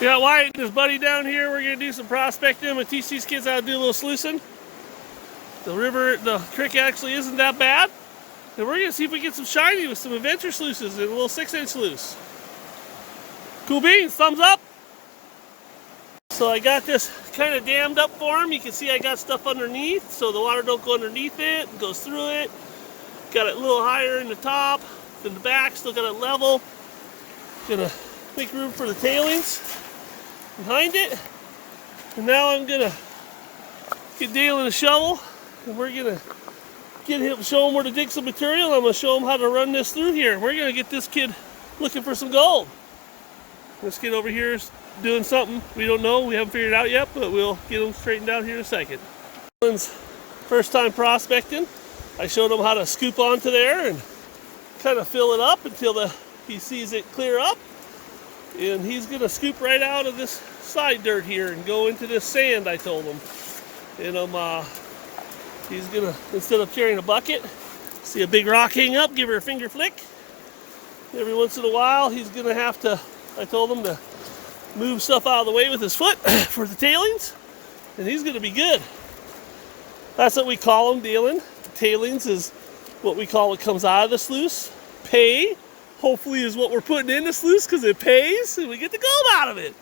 We got Wyatt and his buddy down here. We're going to do some prospecting. I'm going to teach these kids how to do a little sluicing. The creek actually isn't that bad. And we're going to see if we get some shiny with some adventure sluices and a little 6-inch sluice. Cool beans, thumbs up. So I got this kind of dammed up for him. You can see I got stuff underneath so the water don't go underneath it. It goes through it. Got it a little higher in the top than the back. Still got it level. Gonna make room for the tailings behind it. And now I'm gonna get Dale in a shovel and we're gonna show him where to dig some material. I'm gonna show him how to run this through here. We're gonna get this kid looking for some gold. This kid over here is doing something we don't know. We haven't figured it out yet, but we'll get him straightened out here in a second. First time prospecting. I showed him how to scoop onto there and kind of fill it up until he sees it clear up. And he's going to scoop right out of this side dirt here and go into this sand, I told him. And he's going to, instead of carrying a bucket, see a big rock hang up, give her a finger flick. Every once in a while, he's going to have to, I told him to move stuff out of the way with his foot for the tailings. And he's going to be good. That's what we call them, dealing. Tailings is what we call what comes out of the sluice. Pay, hopefully, is what we're putting in the sluice because it pays and we get the gold out of it.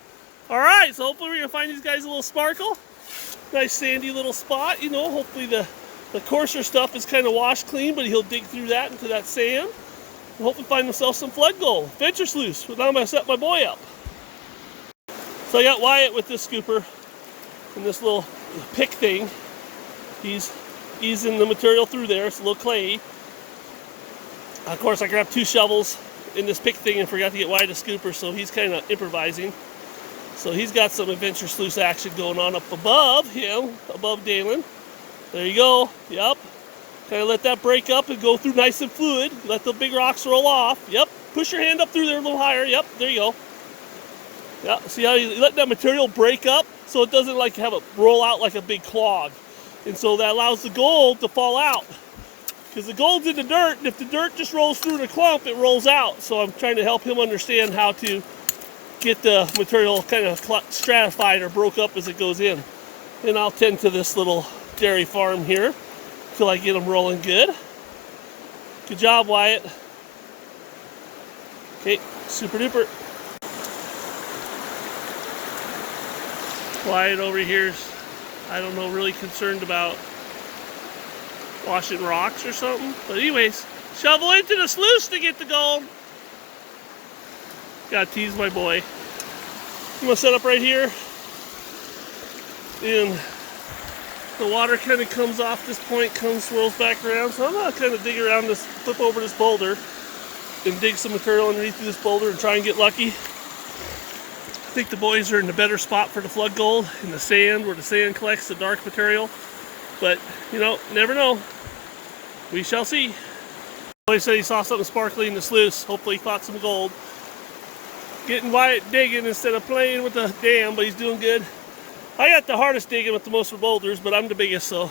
All right, so hopefully we're going to find these guys a little sparkle. Nice sandy little spot, you know. Hopefully the coarser stuff is kind of washed clean, but he'll dig through that into that sand. And hopefully find himself some flood gold. Venture sluice. But now I'm going to set my boy up. So I got Wyatt with this scooper and this little pick thing. He's easing the material through there. It's a little clay. Of course, I grabbed 2 shovels in this pick thing and forgot to get Wyatt a scooper, so he's kind of improvising. So he's got some adventure sluice action going on up above him, above Dalen. There you go. Yep. Kind of let that break up and go through nice and fluid. Let the big rocks roll off. Yep. Push your hand up through there a little higher. Yep. There you go. Yeah. See how you let that material break up so it doesn't like have it roll out like a big clog. And so that allows the gold to fall out. Because the gold's in the dirt, and if the dirt just rolls through in a clump, it rolls out. So I'm trying to help him understand how to get the material kind of stratified or broke up as it goes in. And I'll tend to this little dairy farm here until I get them rolling good. Good job, Wyatt. Okay, super duper. Wyatt over here's, I don't know, really concerned about washing rocks or something. But anyways, shovel into the sluice to get the gold. Gotta tease my boy. I'm gonna set up right here. And the water kind of comes off this point, swirls back around. So I'm gonna kind of dig around this, flip over this boulder and dig some material underneath this boulder and try and get lucky. I think the boys are in a better spot for the flood gold in the sand, where the sand collects the dark material. But, you know, never know. We shall see. The boy said he saw something sparkly in the sluice. Hopefully he caught some gold. Getting Wyatt digging instead of playing with the dam, but he's doing good. I got the hardest digging with the most boulders, but I'm the biggest, so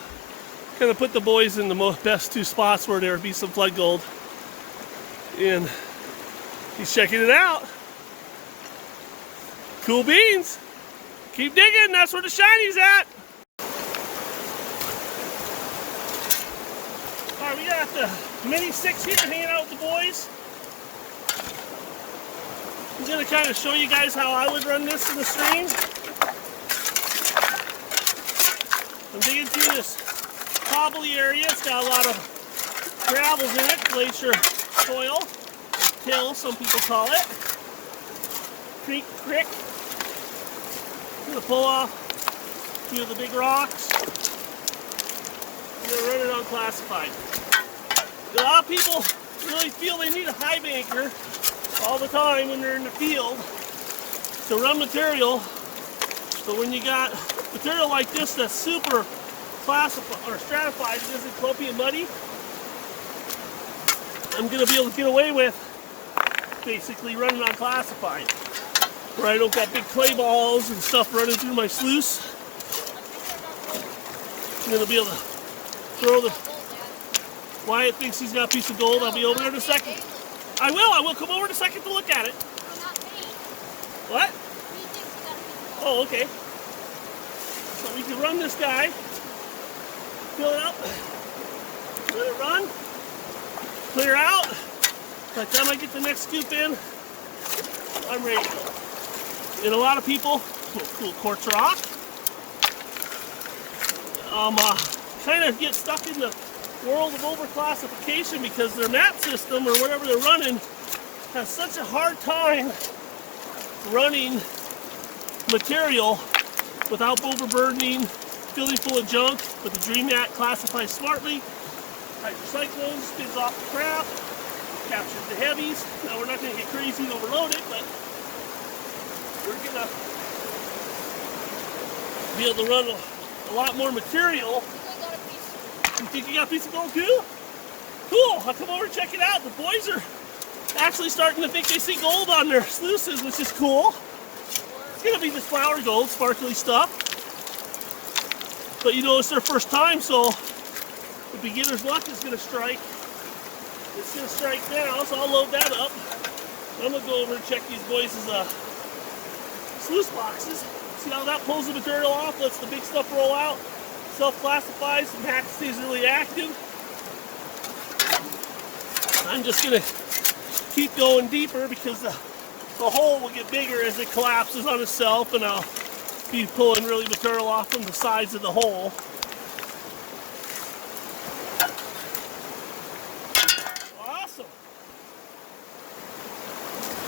kind of put the boys in the best 2 spots where there would be some flood gold. And he's checking it out. Cool beans. Keep digging, that's where the shiny's at. Alright, we got the mini 6 here hanging out with the boys. I'm going to kind of show you guys how I would run this in the stream. I'm digging through this cobbly area. It's got a lot of gravels in it, glacier soil, till some people call it. Creek. I'm going to pull off a few of the big rocks. I'm going to run it unclassified. A lot of people really feel they need a high banker all the time when they're in the field to run material. So when you got material like this that's super classified or stratified, it isn't clumpy and muddy, I'm going to be able to get away with basically running unclassified, where I don't got big clay balls and stuff running through my sluice. I'm going to be able to throw the... Wyatt thinks he's got a piece of gold. I'll be over there in a second. I will come over in a second to look at it. What? Oh, okay. So we can run this guy, fill it up, let it run, clear out. By the time I get the next scoop in, I'm ready to go. And a lot of people, cool quartz rock, kind of get stuck in the world of overclassification because their map system or whatever they're running has such a hard time running material without overburdening, filling full of junk. But the Dream Mat classifies smartly. Hydrocyclones, spins off the crap, captures the heavies. Now we're not going to get crazy and overload it, but we're going to be able to run a lot more material. You think you got a piece of gold too? Cool, I'll come over and check it out. The boys are actually starting to think they see gold on their sluices, which is cool. It's going to be this flower gold, sparkly stuff. But you know, it's their first time, so the beginner's luck is going to strike. It's going to strike now, so I'll load that up. I'm going to go over and check these boys' sluice boxes. See how that pulls the material off, lets the big stuff roll out. Self-classifies, max stays really active. I'm just going to keep going deeper because the hole will get bigger as it collapses on itself, and I'll be pulling really material off from the sides of the hole. Awesome.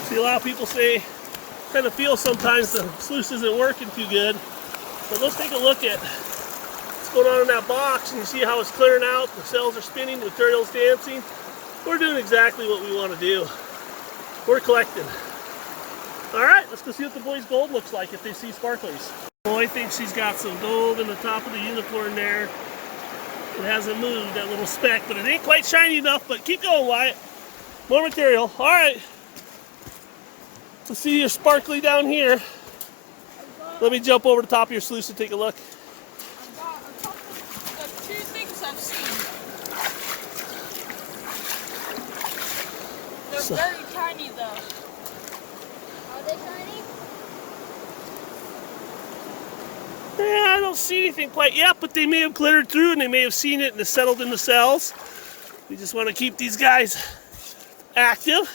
See, a lot of people say, kind of feel sometimes the sluice isn't working too good, but let's take a look at what's going on in that box, and you see how it's clearing out, the cells are spinning, the material's dancing. We're doing exactly what we want to do. We're collecting. Alright, let's go see what the boy's gold looks like if they see sparklies. The boy thinks he's got some gold in the top of the unicorn there. It hasn't moved, that little speck, but it ain't quite shiny enough, but keep going, Wyatt. More material. Alright. Let's see your sparkly down here. Let me jump over the top of your sluice and take a look. The two things I've seen. They're very tiny though. Are they tiny? Yeah, I don't see anything quite yet, but they may have glittered through and they may have seen it and it's settled in the cells. We just want to keep these guys active.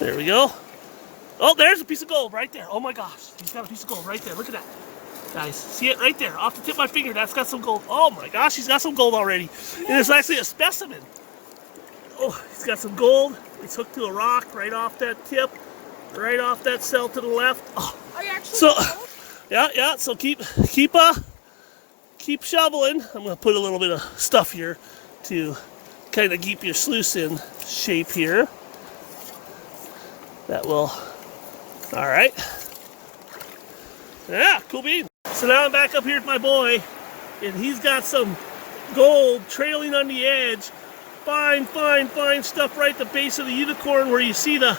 There we go. Oh, there's a piece of gold right there. Oh my gosh, he's got a piece of gold right there. Look at that. Guys, see it right there, off the tip of my finger, that's got some gold. Oh my gosh, he's got some gold already. And it's actually a specimen. Oh, he's got some gold. It's hooked to a rock right off that tip, right off that cell to the left. Oh. Are you actually So, yeah, so keep shoveling. I'm gonna put a little bit of stuff here to kind of keep your sluice in shape here. That will, all right. Yeah, cool bean. So now I'm back up here with my boy, and he's got some gold trailing on the edge. Fine stuff right at the base of the unicorn where you see the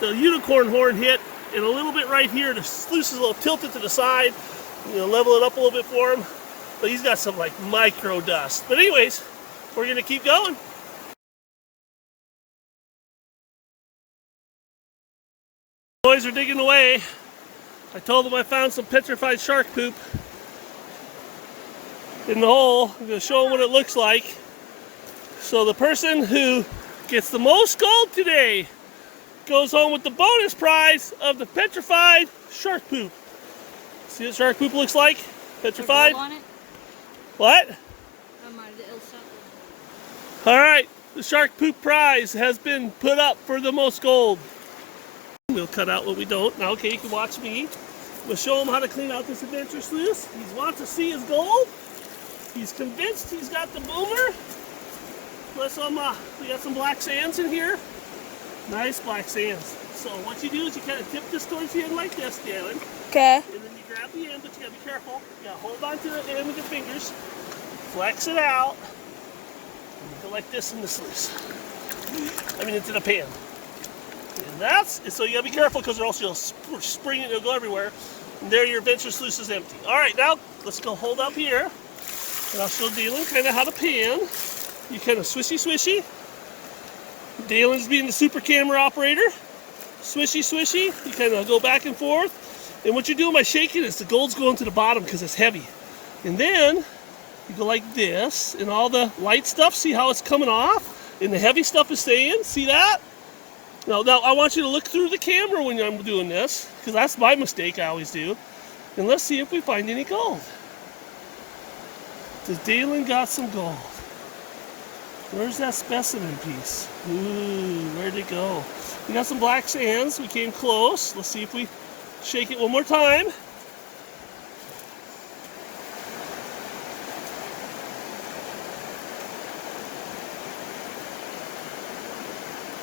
unicorn horn hit, and a little bit right here. The sluice is a little tilted to the side. You know, level it up a little bit for him. But he's got some like micro dust. But anyways, we're gonna keep going. Boys are digging away. I told them I found some petrified shark poop in the hole. I'm gonna show them what it looks like. So the person who gets the most gold today goes home with the bonus prize of the petrified shark poop. See what shark poop looks like? Petrified? on it? What? Alright, the shark poop prize has been put up for the most gold. We'll cut out what we don't. Now, okay, you can watch me. We'll show him how to clean out this adventure sluice. He wants to see his gold. He's convinced he's got the boomer. Plus we got some black sands in here. Nice black sands. So what you do is you kind of tip this towards the end like this, Galen. Okay. And then you grab the end, but you gotta be careful. You gotta hold on to the end with your fingers. Flex it out. And you go like this in the sluice. I mean into the pan. And so you gotta be careful because or else you'll spring it and it'll go everywhere. And there your adventure sluice is empty. Alright, now let's go hold up here. And I'll show Dylan kind of how to pan. You kind of swishy. Dylan's being the super camera operator. swishy, swishy. You kind of go back and forth. And what you're doing by shaking is the gold's going to the bottom because it's heavy. And then you go like this, and all the light stuff, see how it's coming off? And the heavy stuff is staying, see that? Now I want you to look through the camera when I'm doing this, because that's my mistake I always do. And let's see if we find any gold. Does Dalen got some gold? Where's that specimen piece? Ooh, where'd it go? We got some black sands. We came close. Let's see if we shake it one more time.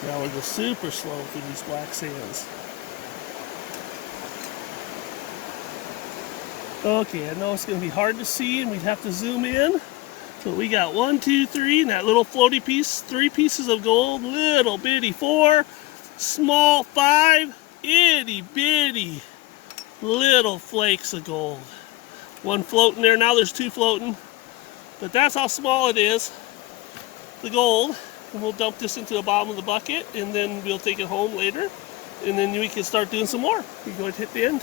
Now we're just super slow through these black sands. Okay, I know it's going to be hard to see and we'd have to zoom in. But we got 1, 2, 3, and that little floaty piece, 3 pieces of gold, little bitty 4, small 5, itty bitty little flakes of gold. 1 floating there, now there's 2 floating. But that's how small it is, the gold. And we'll dump this into the bottom of the bucket, and then we'll take it home later. And then we can start doing some more. You go ahead and hit the end.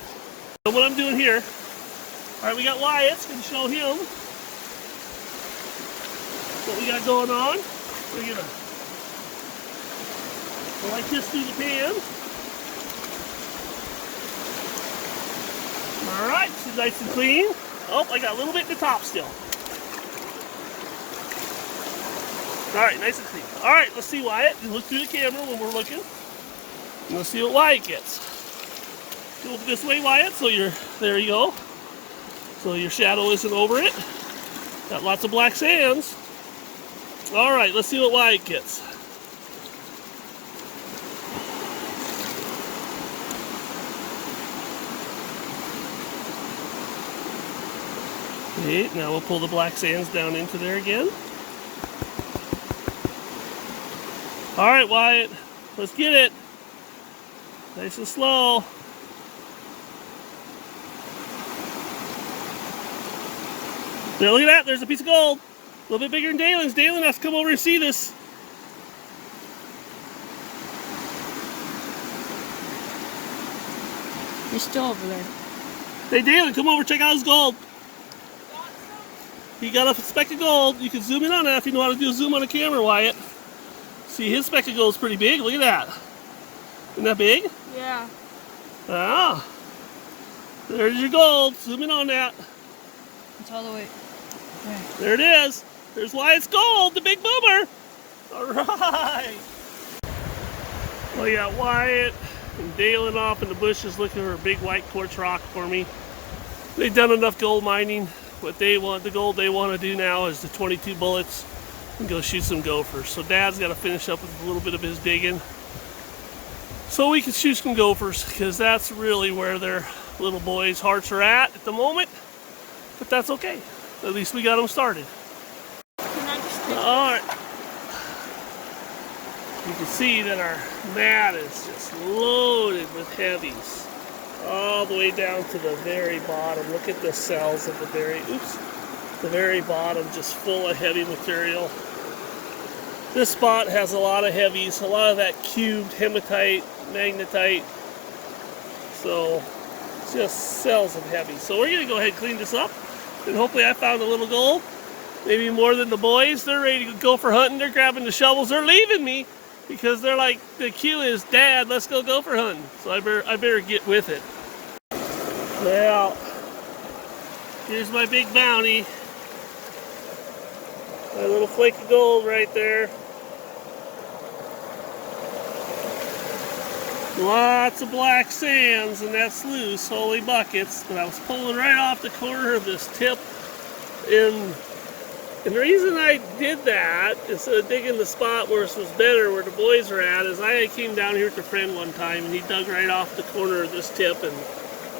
So what I'm doing here, all right, we got Wyatt's, going to show him what we got going on. We're going to go like this through the pan. All right, this is nice and clean. Oh, I got a little bit in the top still. All right, nice and clean. All right, let's see Wyatt. You look through the camera when we're looking. And let's see what Wyatt gets. Go this way, Wyatt, so there you go. So your shadow isn't over it. Got lots of black sands. All right, let's see what Wyatt gets. Okay, now we'll pull the black sands down into there again. All right, Wyatt, let's get it. Nice and slow. There, look at that, there's a piece of gold. A little bit bigger than Dalen's. Dalen has to come over and see this. He's still over there. Hey, Dalen, come over, check out his gold. He got a speck of gold. You can zoom in on that if you know how to do a zoom on a camera, Wyatt. See, his speck of gold is pretty big. Look at that. Isn't that big? Yeah. Ah. There's your gold. Zoom in on that. It's all the way there. There it is. There's Wyatt's gold, the big boomer. All right. Well, you got Wyatt and Dalen off in the bushes looking for a big white quartz rock for me. They've done enough gold mining. What they want, the gold they want to do now is the 22 bullets and go shoot some gophers. So Dad's got to finish up with a little bit of his digging so we can shoot some gophers, because that's really where their little boys' hearts are at the moment. But that's okay. At least we got them started. Can I just All right. You can see that our mat is just loaded with heavies. All the way down to the very bottom. Look at the cells at the very bottom, just full of heavy material. This spot has a lot of heavies, a lot of that cubed hematite, magnetite. So just cells of heavy. So we're gonna go ahead and clean this up, and hopefully I found a little gold. Maybe more than the boys. They're ready to go for hunting. They're grabbing the shovels. They're leaving me because they're like, the cue is, Dad, let's go gopher hunting. So I better get with it. Well, here's my big bounty. My little flake of gold right there. Lots of black sands in that sluice, holy buckets. But I was pulling right off the corner of this tip. And the reason I did that, instead of digging the spot where it was better, where the boys are at, is I came down here with a friend one time and he dug right off the corner of this tip, and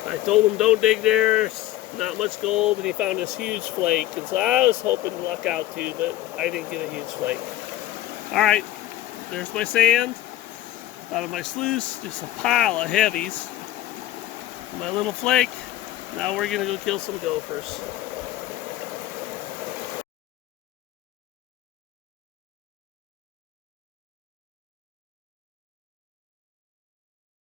I told him don't dig there, it's not much gold, and he found this huge flake. And so I was hoping to luck out too, but I didn't get a huge flake. Alright, there's my sand out of my sluice, just a pile of heavies. My little flake. Now we're gonna go kill some gophers.